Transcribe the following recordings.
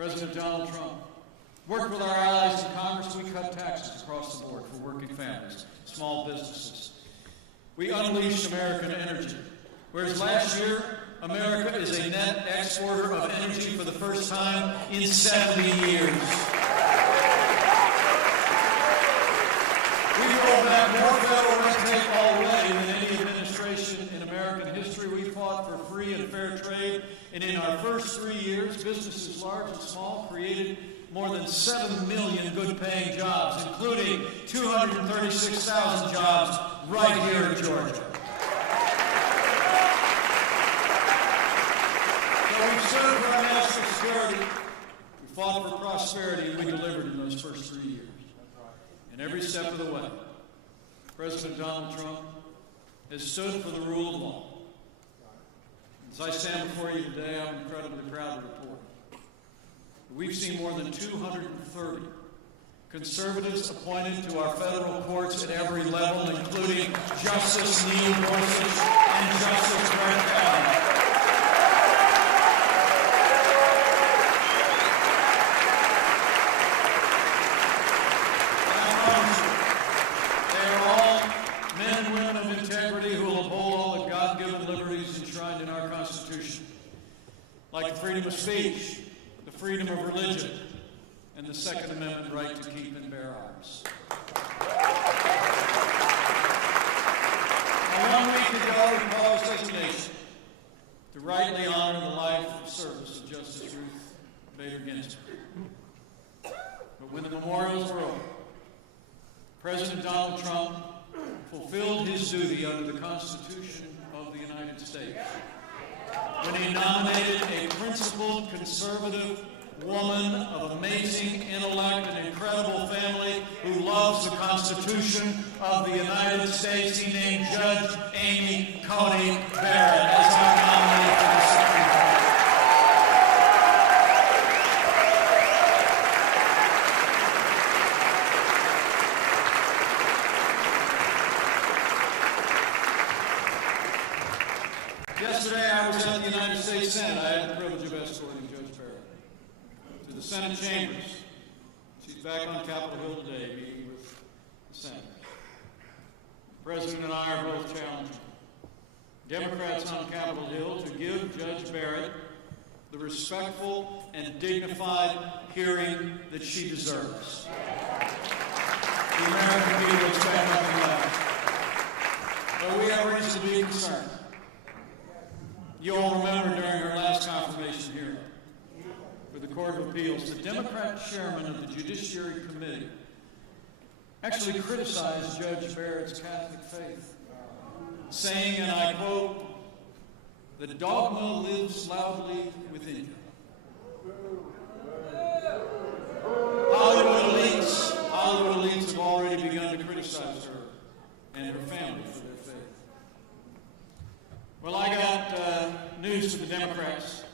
President Donald Trump worked with our allies in Congress. We cut taxes across the board for working families, small businesses. We unleashed American energy. Whereas last year, America is a net exporter of energy for the first time in 70 years. We rolled back more federal red tape already than any administration in American history. We fought for free and fair trade, and in our first 3 years, businesses large and small created more than 7 million good-paying jobs, including 236,000 jobs right here in Georgia. So we served for our national security, we fought for prosperity, and we delivered in those first 3 years. And every step of the way, President Donald Trump has stood for the rule of law. As I stand before you today, I'm incredibly proud to report we've seen more than 230 conservatives appointed to our federal courts at every level, including Justice Neil Gorsuch and Justice Brett Kavanaugh. I promise you, they are all men and women of integrity who will uphold all the God-given liberties enshrined in our Constitution, like the freedom of speech, the freedom of religion, and the Second Amendment right to keep and bear arms. Now, 1 week ago, we paused as a nation to rightly honor the life and service of Justice Ruth Bader Ginsburg. But when the memorials were over, President Donald Trump fulfilled his duty under the Constitution of the United States when he nominated a principled, conservative woman of amazing intellect and incredible family who loves the Constitution of the United States. He named Judge Amy Coney Barrett as our nominee for the Supreme Court. Yesterday, I was at the United States Senate. I had the privilege of escorting Judge Barrett to the Senate chambers. She's back on Capitol Hill today meeting with the senators. The President and I are both challenging Democrats on Capitol Hill to give Judge Barrett the respectful and dignified hearing that she deserves. The American people expect nothing less. But we have reason to be concerned. You all remember during her last confirmation hearing for the Court of Appeals, the Democrat chairman of the Judiciary Committee actually criticized Judge Barrett's Catholic faith, saying, and I quote, "The dogma lives loudly within you." Hollywood elites have already begun to criticize her and her family for their faith. Well, I got news for the Democrats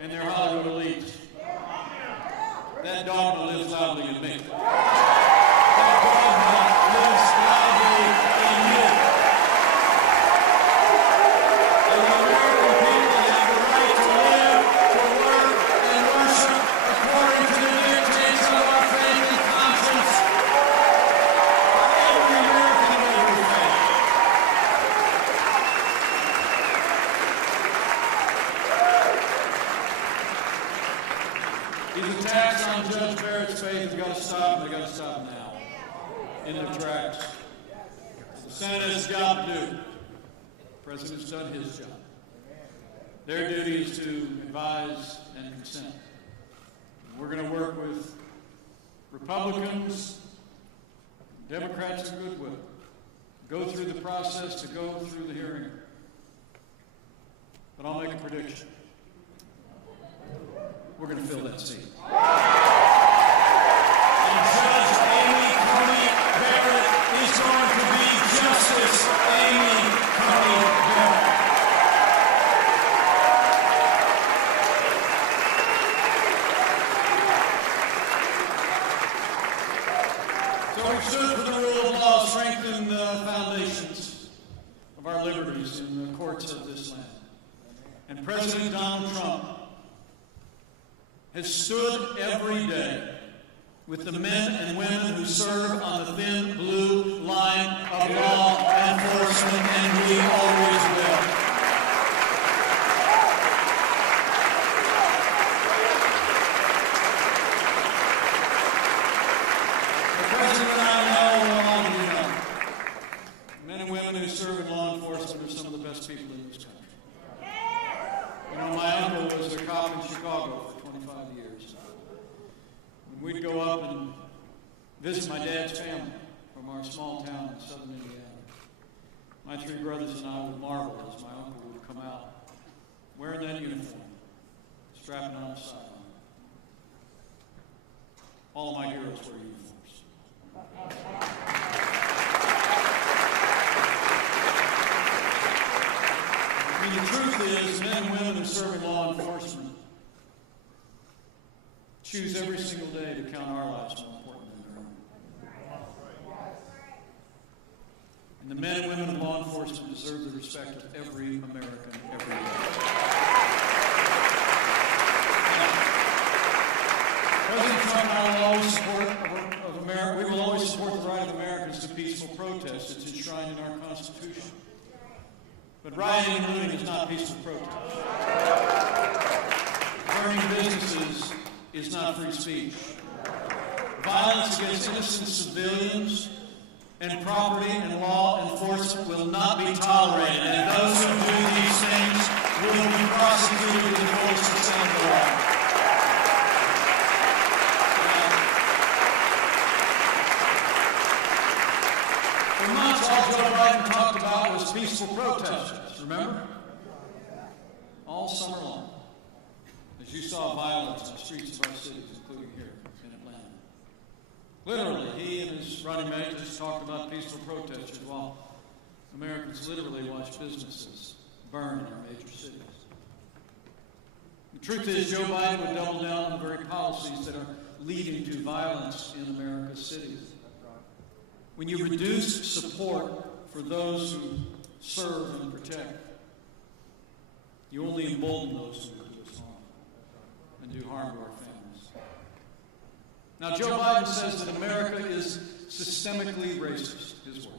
and their Hollywood elites. That dogma lives loudly in me. That dogma lives loudly in you. And the American people have the right to live, to work, and worship according to the dictates of our faith and conscience. Every American of every faith. These attacks on Judge Barrett's faith have got to stop, and they've got to stop now, in their tracks. The Senate has a job to do. The President's done his job. Their duty is to advise and consent. We're going to work with Republicans, Democrats of goodwill, go through the process to go through the hearing. But I'll make a prediction. We're going to fill that seat. And Judge Amy Coney Barrett is going to be Justice Amy Coney Barrett. So we've stood for the rule of law, strengthened the foundations of our liberties in the courts of this land. And President Donald Trump has stood every day with the men and women who serve on the thin blue line of law enforcement, and we always will. The President and I know, and all of you know, men and women who serve in law enforcement are some of the best people in this country. You know, my uncle was a cop in Chicago for 25 years. When we'd go up and visit my dad's family from our small town in southern Indiana, my three brothers and I would marvel as my uncle would come out wearing that uniform, strapping on a sidearm. All of my heroes wear uniforms. I mean, the truth is, men and women who serve in law enforcement choose every single day to count our lives more important than their own. And the men and women of law enforcement deserve the respect of every American every day. President Trump and I will always support of America. We will always support the right of Americans to peaceful protest. It's enshrined in our Constitution. But rioting and looting is not peaceful protest. Burning businesses is not free speech. Violence against innocent civilians and property and law enforcement will not be tolerated, and those who do these things will be prosecuted in the fullest extent of the law. For months, all Joe Biden talked about was peaceful protesters, remember? All summer long. As you saw violence in the streets of our cities, including here in Atlanta. Literally, he and his running mate just talked about peaceful protesters while Americans literally watched businesses burn in our major cities. The truth is, Joe Biden would double down on the very policies that are leading to violence in America's cities. When you reduce support for those who serve and protect, you only embolden those who do us harm and do harm to our families. Now, Joe Biden says that America is systemically racist, his words,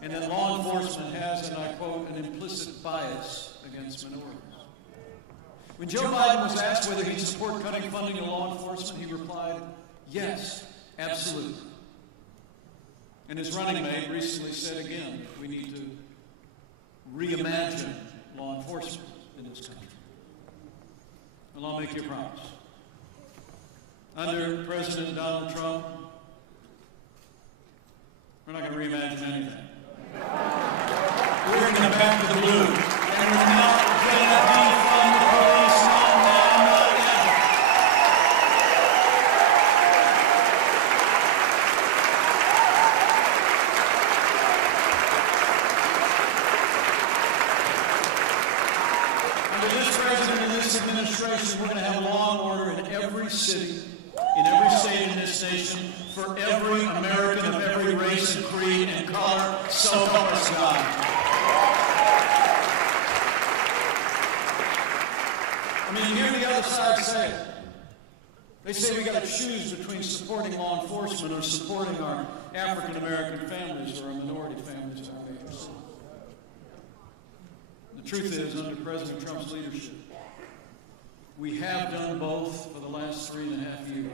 and that law enforcement has, and I quote, an implicit bias against minorities. When Joe Biden was asked whether he'd support cutting funding to law enforcement, he replied, yes, absolutely. And his running mate recently said again, we need to reimagine law enforcement in this country. Well, I'll make you a promise. Under President Donald Trump, we're not going to reimagine anything. We're going to back to the blue, and we're not going to defund the police. No, not ever. Under this president and this administration, we're going to have law and order in every city, in every state in this nation, for every American of every race and creed and color, so help us God. I mean, hear the other side say it. They say we got to choose between supporting law enforcement or supporting our African American families or our minority families in our major cities. The truth is, under President Trump's leadership, we have done both for the last 3.5 years.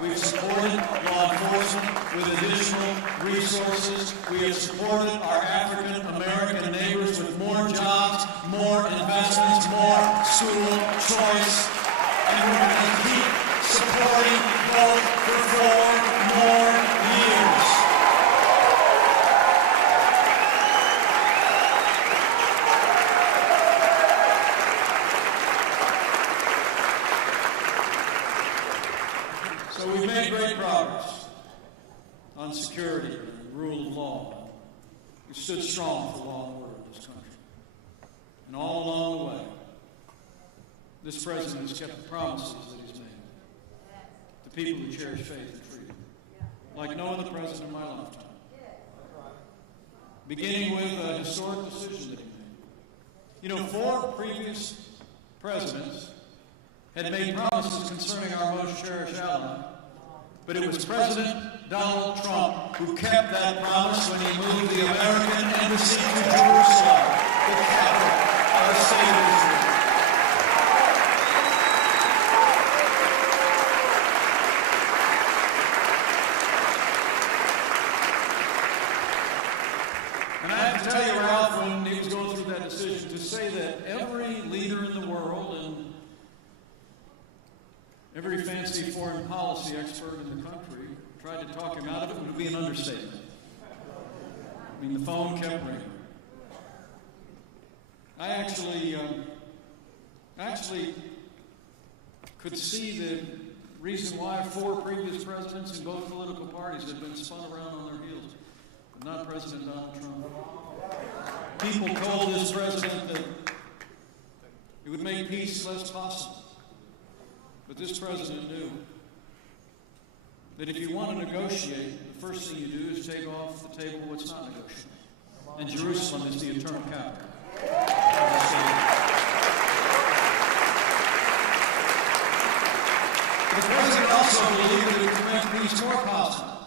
We've supported law enforcement with additional resources. We have supported our African American neighbors with more jobs, more investments, more school choice. And we're going to keep supporting both for 4 more years. So we've made great progress on security and the rule of law. We've stood strong for law and order in this country. And all along the way, this president has kept the promises that he's made to people who cherish faith and freedom, like no other president in my lifetime. Beginning with a historic decision that he made. You know, 4 previous presidents had made promises concerning our most cherished ally, but it was President Donald Trump who kept that promise when he moved the American embassy to Jerusalem, the capital of the state of Israel. And I have to tell you, Ralph, when he was going through that decision, to say that every leader in the world and every fancy foreign policy expert in the country tried to talk him out of it would be an understatement. I mean, the phone kept ringing. I actually could see the reason why 4 previous presidents in both political parties had been spun around on their heels, but not President Donald Trump. People told this president that it would make peace less possible. But this president knew that if you want to negotiate, the first thing you do is take off the table what's not negotiable. And Jerusalem is the eternal capital of the state. The president also believed that it would make peace more possible.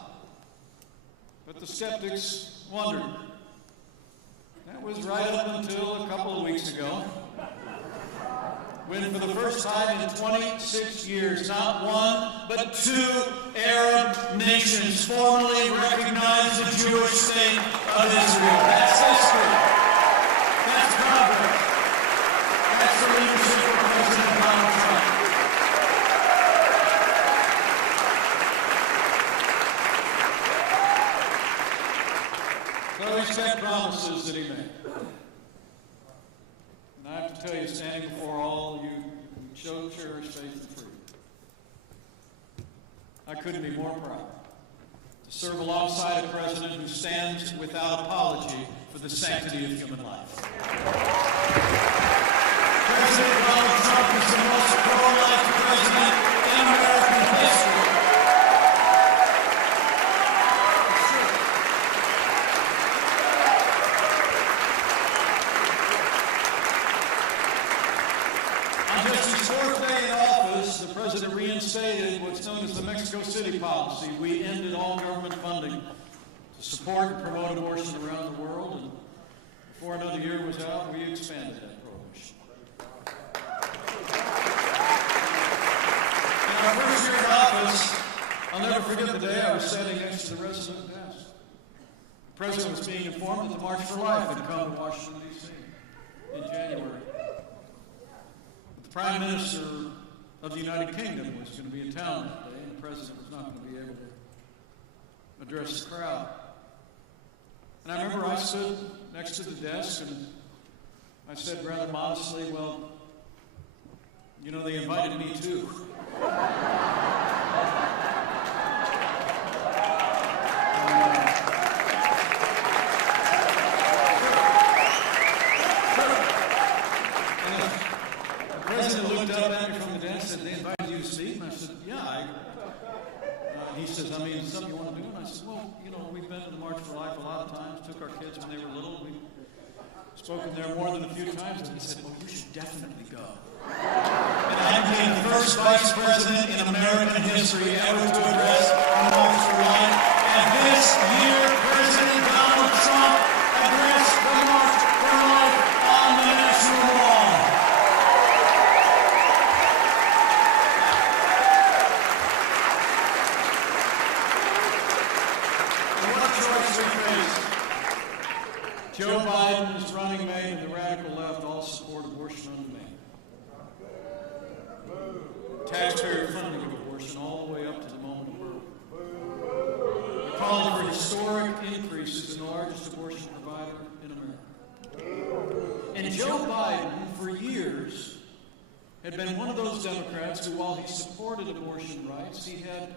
But the skeptics wondered. That was right up until a couple of weeks ago, when for the first time in 26 years, not one, but 2 Arab nations formally recognized the Jewish state of Israel. That's history. That's progress. That's the leadership of President Donald Trump. So he's kept promises that he made. And I have to tell you, standing before all you who cherish faith and freedom, I couldn't be more proud to serve alongside a president who stands without apology for the sanctity of human life. President Donald Trump is the most pro-life president in American history. The president reinstated what's known as the Mexico City policy. We ended all government funding to support and promote abortion around the world, and before another year was out, we expanded that prohibition. In our first year in office, I'll never forget the day I was standing next to the resident desk. The president was being informed that the March for Life had come to Washington, D.C. in January. The Prime Minister of the United Kingdom was going to be in town that day, and the president was not going to be able to address the crowd. And I remember I stood next to the desk, and I said rather modestly, well, you know, they invited me too. The president looked up at me from the desk and said, they invited you to speak? And I said, yeah. He says, I mean, something you want to do? And I said, well, you know, we've been to the March for Life a lot of times, took our kids when they were little. We've spoken there more than a few times. And he said, well, you should definitely go. And I became the first vice president in American history ever to address a March for Life. And this year, President Donald Trump addressed the March for Life on the national lawn. Joe Biden, his running mate, and the radical left all support abortion on demand. Taxpayer funding of abortion all the way up to the moment of birth. They're calling for historic increases in the largest abortion provider in America. And Joe Biden, for years, had been one of those Democrats who, while he supported abortion rights, he had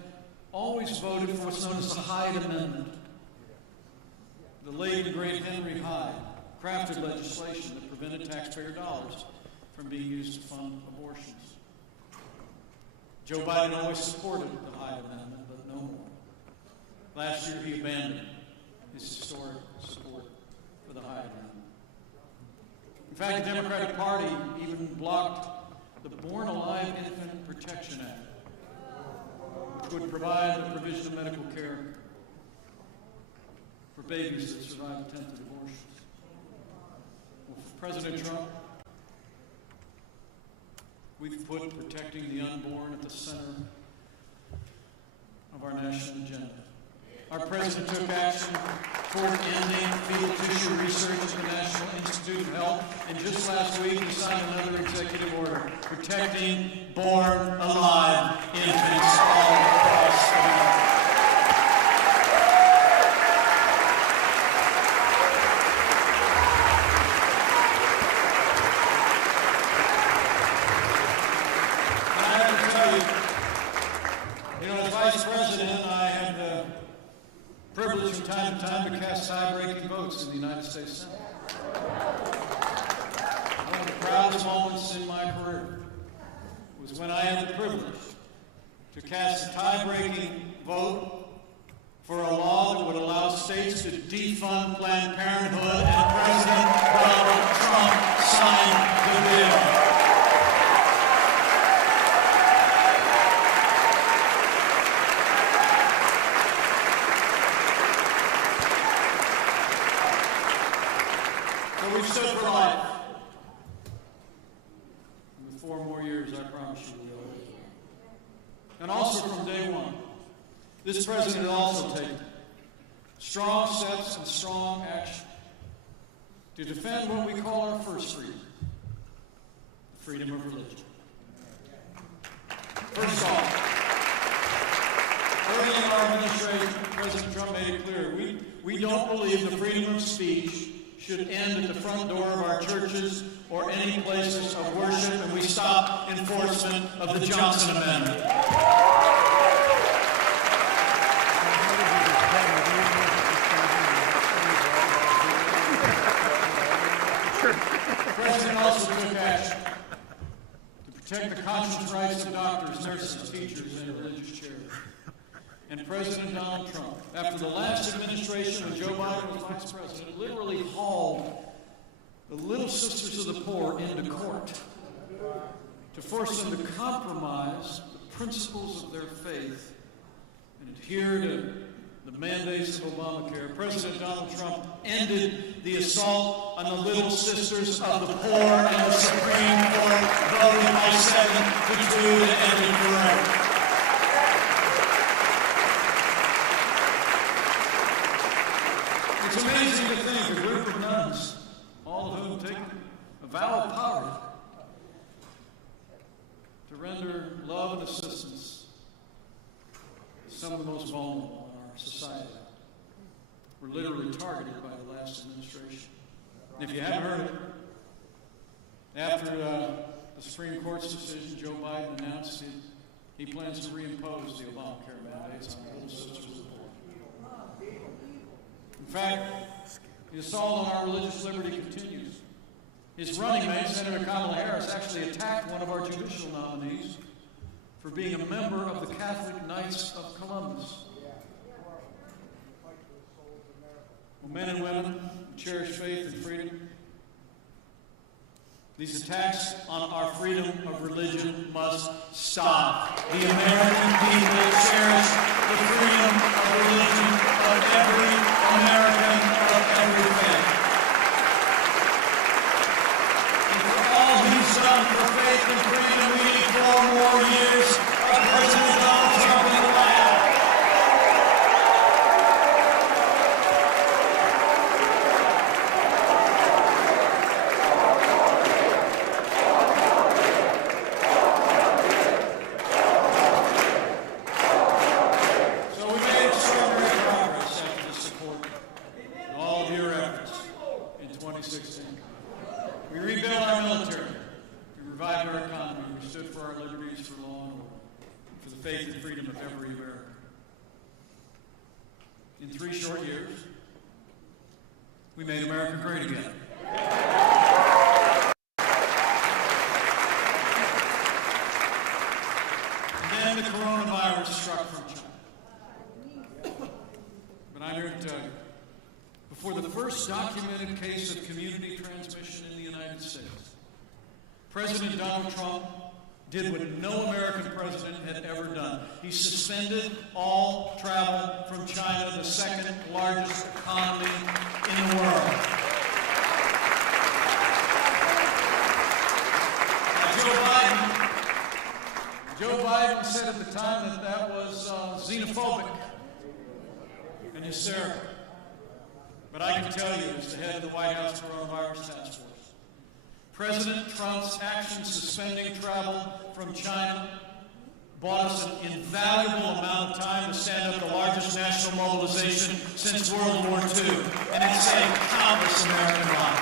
always voted for what's known as the Hyde Amendment. The late and great Henry Hyde crafted legislation that prevented taxpayer dollars from being used to fund abortions. Joe Biden always supported the Hyde Amendment, but no more. Last year, he abandoned his historic support for the Hyde Amendment. In fact, the Democratic Party even blocked the Born Alive infant Protection Act, which would provide the provision of medical care for babies that survive attempted abortions. Well, for President Trump, we've put protecting the unborn at the center of our national agenda. Our president took action toward ending fetal tissue research at the National Institute of Health, and just last week he signed another executive order protecting born alive infants all across America. As Vice President, I had the privilege from time to time to cast tie-breaking votes in the United States Senate. One of the proudest moments in my career was when I had the privilege to cast a tie-breaking vote for a law that would allow states to defund Planned Parenthood, and President Donald Trump signed the bill. We've stood for life. And with 4 more years, I promise you we will. And also from day one, this president has also taken strong steps and strong action to defend what we call our first freedom, the freedom of religion. First off, early in our administration, President Trump made it clear we don't believe the freedom of speech should end at the front door of our churches or any places of worship, and we stop enforcement of the Johnson Amendment. The President also took action to protect the conscience rights of doctors, nurses, teachers, and religious charities. And President Donald Trump, after the last administration when Joe Biden was vice president, literally hauled the Little Sisters of the Poor into court to force them to compromise the principles of their faith and adhere to the mandates of Obamacare. President Donald Trump ended the assault on the Little Sisters of the Poor, and the Supreme Court voted by 7-2 to end it forever. It's amazing to think a group of nuns, all of whom take a vow of poverty, to render love and assistance to some of the most vulnerable in our society, were literally targeted by the last administration. And if you haven't heard it, after the Supreme Court's decision, Joe Biden announced he plans to reimpose the Obamacare mandates on the Little Sisters of the Poor. In fact, the assault on our religious liberty continues. His running mate, Senator Kamala Harris, actually attacked one of our judicial nominees for being a member of the Catholic Knights of Columbus. Well, men and women who cherish faith and freedom, these attacks on our freedom of religion must stop. The American people cherish the freedom of religion of every American of every faith. And for all he's done for faith and freedom, we need 4 more years of President Donald Trump in the White House. We rebuilt our military. We revived our economy. We stood for our liberties, for law and order, for the faith and freedom of every American. In 3 short years, we made America great again. And then the coronavirus struck from China. But I'm here to tell you, before the first documented case of community transmission in the United States, President Donald Trump did what no American president had ever done. He suspended all travel from China, the second largest economy in the world. Joe Biden said at the time that that was xenophobic and hysterical. But I can tell you, as the head of the White House Coronavirus Task Force, President Trump's actions suspending travel from China bought us an invaluable amount of time to stand up the largest national mobilization since World War II, and it saved countless American lives.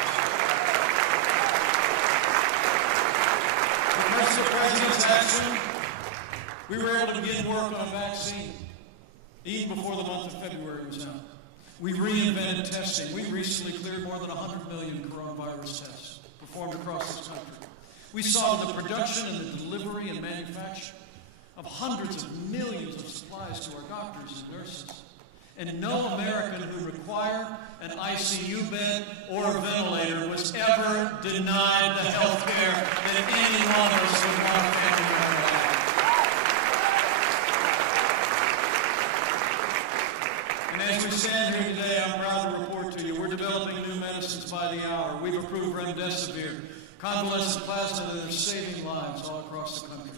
Because of the President's action, we were able to begin work on a vaccine even before the month of February was out. We reinvented testing. We recently cleared more than 100 million coronavirus tests performed across this country. We saw the production and the delivery and manufacture of hundreds of millions of supplies to our doctors and nurses. And no American who required an ICU bed or a ventilator was ever denied the health care that any one of us would want a family member to have. And as we stand here today, I'm proud to report to you, we're developing new medicines by the hour. We've approved remdesivir, convalescent plasma that are saving lives all across the country.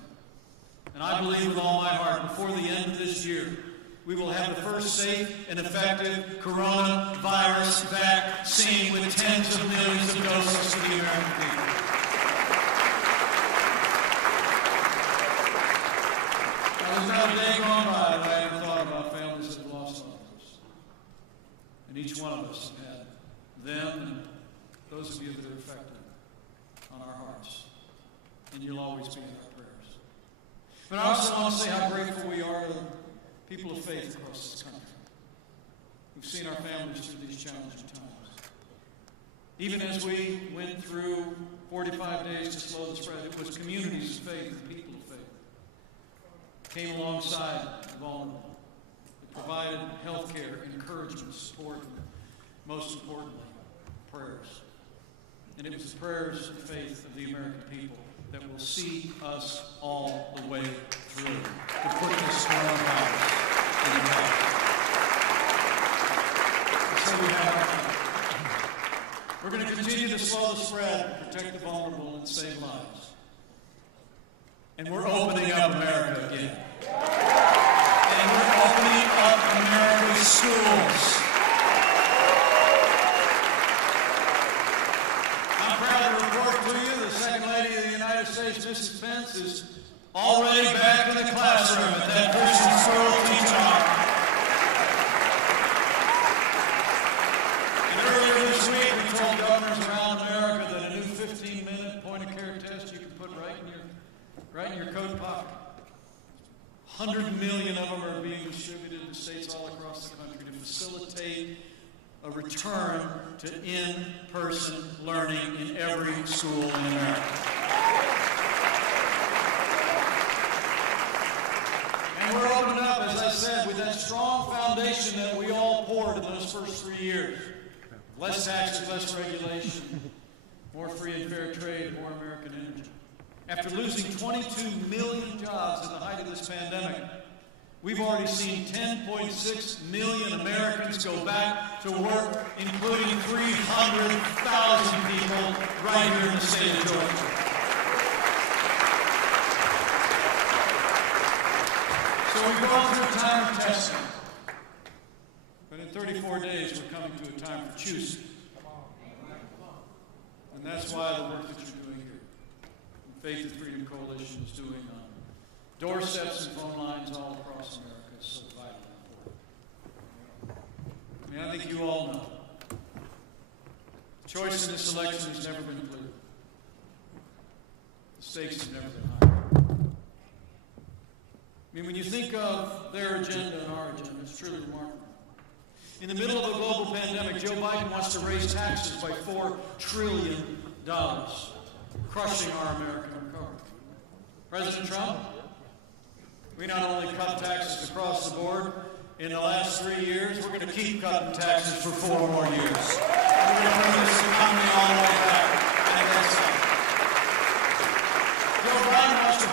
And I believe with all my heart, before the end of this year, we will have the first safe and effective coronavirus vaccine with tens of millions of doses for the American people. Now, there's not a day gone by that I haven't thought about families that have lost loved ones. And each one of us have had them and those of you that are affected on our hearts. And you'll always be in our prayers. But I also want to say how grateful we are to the people of faith across this country who've seen our families through these challenging times. Even as we went through 45 days to slow the spread, it was communities of faith and people of faith came alongside the vulnerable. It provided health care, encouragement, support, and most importantly, prayers. And it was the prayers and faith of the American people that will see us all the way through to put this coronavirus in the back. So we have, we're going to continue to slow the spread, protect the vulnerable, and save lives. And we're opening up America again. And we're opening up America's schools. Mrs. Pence is already back in the classroom at that Christian school teaching art. And earlier this week, we told governors around America that a new 15-minute point-of-care test you can put right in your coat pocket. 100 million of them are being distributed in states all across the country to facilitate a return to in-person learning in every school in America. And we're opening up, as I said, with that strong foundation that we all poured in those first 3 years. Less taxes, less regulation, more free and fair trade, more American energy. After losing 22 million jobs in the height of this pandemic, we've already seen 10.6 million Americans go back to work, including 300,000 people right here in the state of Georgia. So we've gone through a time of testing, but in 34 days we're coming to a time for choosing. And that's why the work that you're doing here, the Faith and Freedom Coalition is doing on doorsteps and phone lines all across America is so vitally important. I mean, I think you all know, the choice in this election has never been clear. The stakes have never been higher. I mean, when you think of their agenda and our agenda, it's truly remarkable. In the middle of a global pandemic, Joe Biden wants to raise taxes by $4 trillion, crushing our American recovery. President Trump, we not only cut taxes across the board in the last 3 years, we're going to keep cutting taxes for 4 more years. We're going to bring this economy all the way back. And that's it. Joe Biden wants to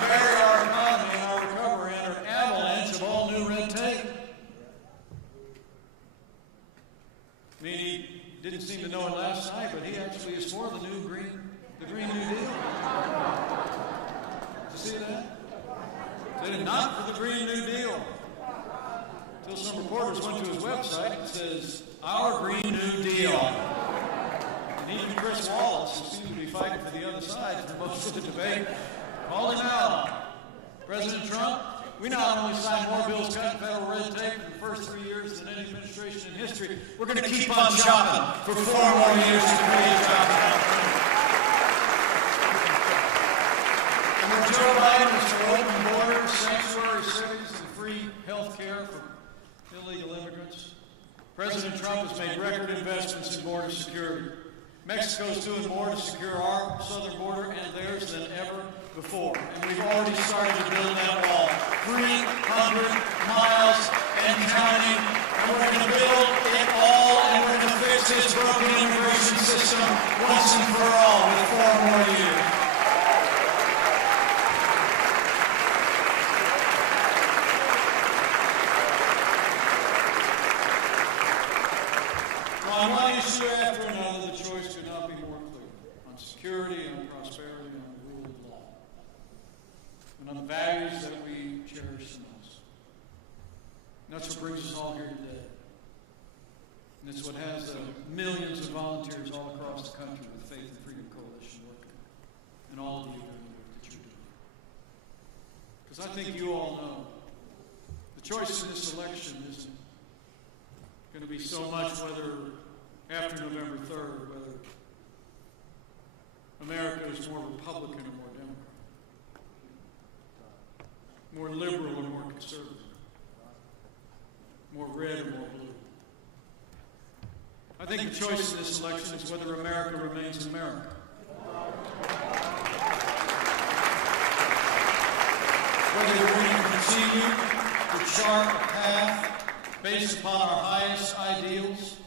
didn't seem to know it last night, but he actually is for the Green New Deal. Did you see that? They did not for the Green New Deal. Until some reporters went to his website and says, "Our Green New Deal." And even Chris Wallace, who seemed to be fighting for the other side for most of the debate, called him out. President Trump, we not only signed more bills cutting federal red tape in the first 3 years than any administration in history, we're going to keep on chopping for 4 more years to create jobs. And when Joe Biden is for open borders, sanctuary cities, and free health care for illegal immigrants, President Trump has made record investments in border security. Mexico's doing more to secure our southern border and theirs than ever before. And we've already started to build that wall. 300 miles and counting. And we're going to build it all, and we're going to fix this broken immigration system once and for all with 4 more years. On one issue after another, the choice could not be more clear. On security, on prosperity, on the rule of law. And on the values that we cherish the most. And that's what brings us all here today. And it's what has millions of volunteers all across the country with Faith and Freedom Coalition working. And all of you doing the work that you're doing. Because I think you all know the choice in this election isn't going to be so much whether after November 3rd, whether America is more Republican or more Democrat, more liberal or more conservative, more red or more blue. I think the choice in this election is whether America remains America. Whether we're going to continue to chart a path based upon our highest ideals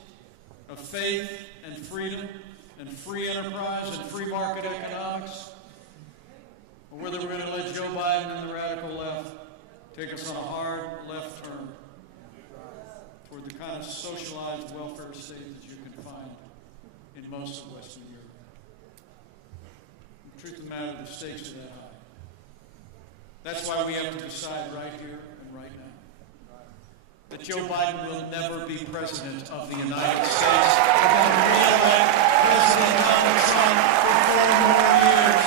of faith and freedom and free enterprise and free market economics, or whether we're going to let Joe Biden and the radical left take us on a hard left turn toward the kind of socialized welfare state that you can find in most of Western Europe. The truth of the matter, the stakes are that high. That's why we have to decide right here and right now that Joe Biden will never be president of the United States. We're going to re-elect President Donald Trump for 4 more years.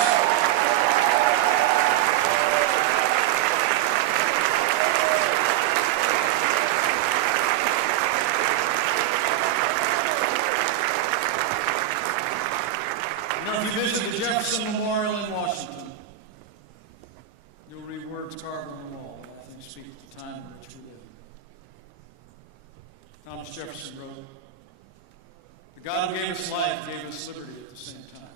You know, if you visit the Jefferson Memorial in Washington, you'll read words carved on the wall that I think speak to the time in which we live. Thomas Jefferson wrote, "The God who gave us life gave us liberty at the same time."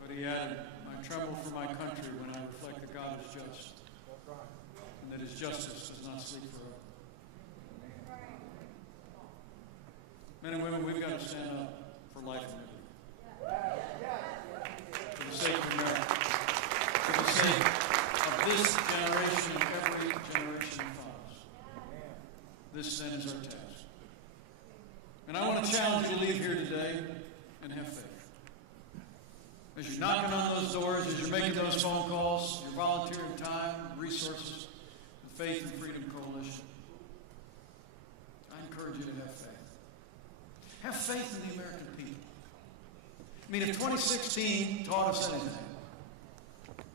But he added, "I tremble for my country when I reflect that God is just, and that his justice does not sleep forever." Men and women, we've got to stand up for life and liberty. For the sake of America. For the sake of this generation and every generation that follows. This then is our task. And I want to challenge you to leave here today and have faith. As you're knocking on those doors, as you're making those phone calls, you're volunteering time, resources, the Faith and Freedom Coalition, I encourage you to have faith. Have faith in the American people. I mean, if 2016 taught us anything,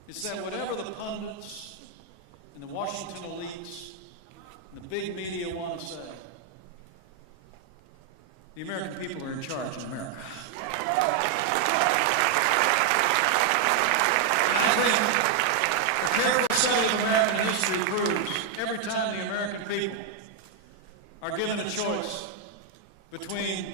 it's that whatever the pundits and the Washington elites and the big media want to say, the American people are in charge in America. And I think a careful study of American history proves every time the American people are given a choice between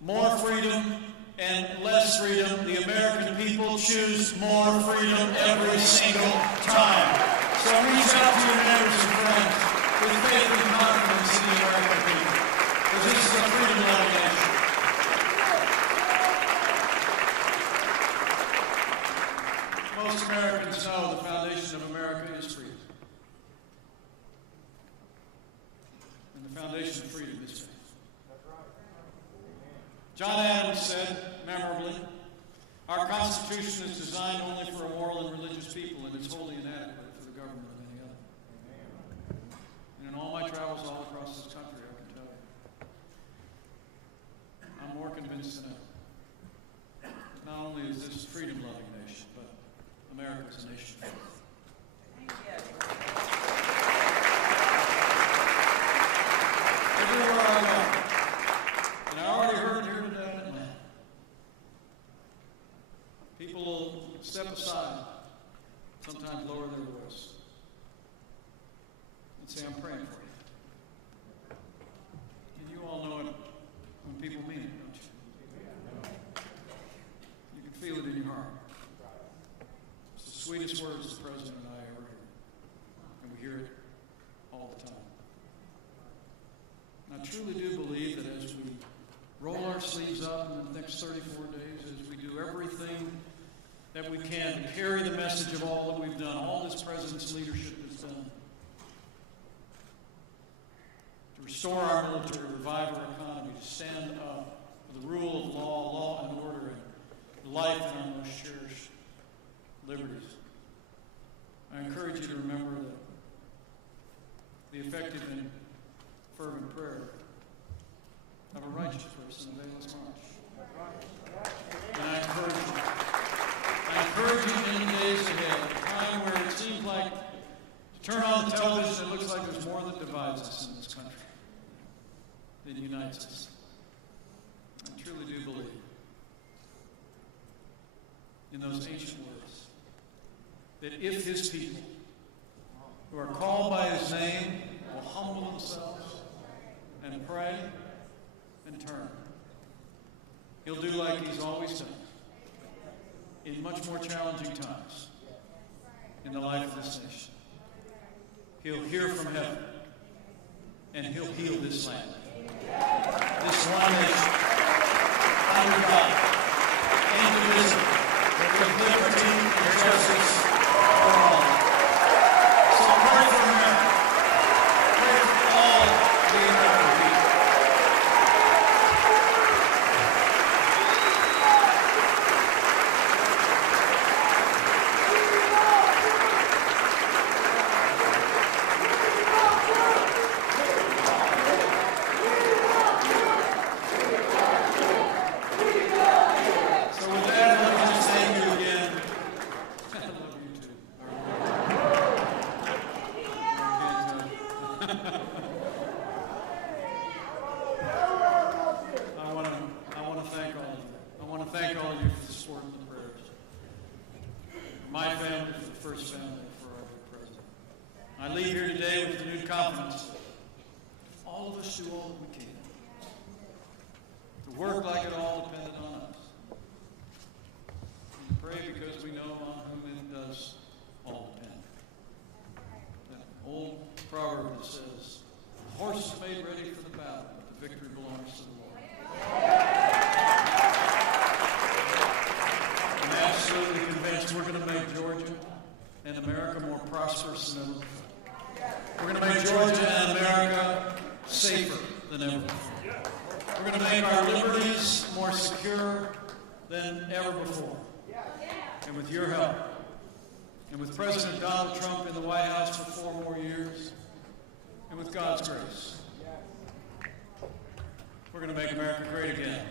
more freedom and less freedom, the American people choose more freedom every single time. So reach out to your neighbors and friends with faith and confidence in the American people. Because this is a freedom-loving nation. Most Americans know the foundation of America is freedom. And the foundation of freedom is faith. John Adams said, memorably, "Our Constitution is designed only for a moral and religious people, and is wholly inadequate for the government of any other." And in all my travels all across this country, I can tell you, I'm more convinced than ever. Not only is this a freedom-loving nation, but America is a nation of faith. Everywhere I go, and I already heard here today in Atlanta, people will step aside, sometimes lower their voice, and say, "I'm praying for you." And you all know it when people mean it, don't you? You can feel it in your heart. It's the sweetest words the President and I ever heard, and we hear it all the time. And I truly do believe that as we roll our sleeves up in the next 34 days, as we do everything that we can to carry the message of all that we've done, all this President's leadership has done, to restore our military, revive our economy, to stand up for the rule of law, law and order, and life and our most cherished liberties. I encourage you to remember that the effective and fervent prayer of a righteous person availeth much. And I encourage you in the days ahead, a time where it seems like you turn on the television, it looks like there's more that divides us in this country than unites us. I truly do believe in those ancient words that if his people who are called by his name will humble themselves and pray and turn, he'll do like he's always done in much more challenging times in the life of this nation. He'll hear from heaven, and he'll heal this land. This one nation, under God, indivisible, with liberty and justice for all. So pray for America. Pray for all the American people. President Donald Trump in the White House for 4 more years, and with God's grace, we're going to make America great again.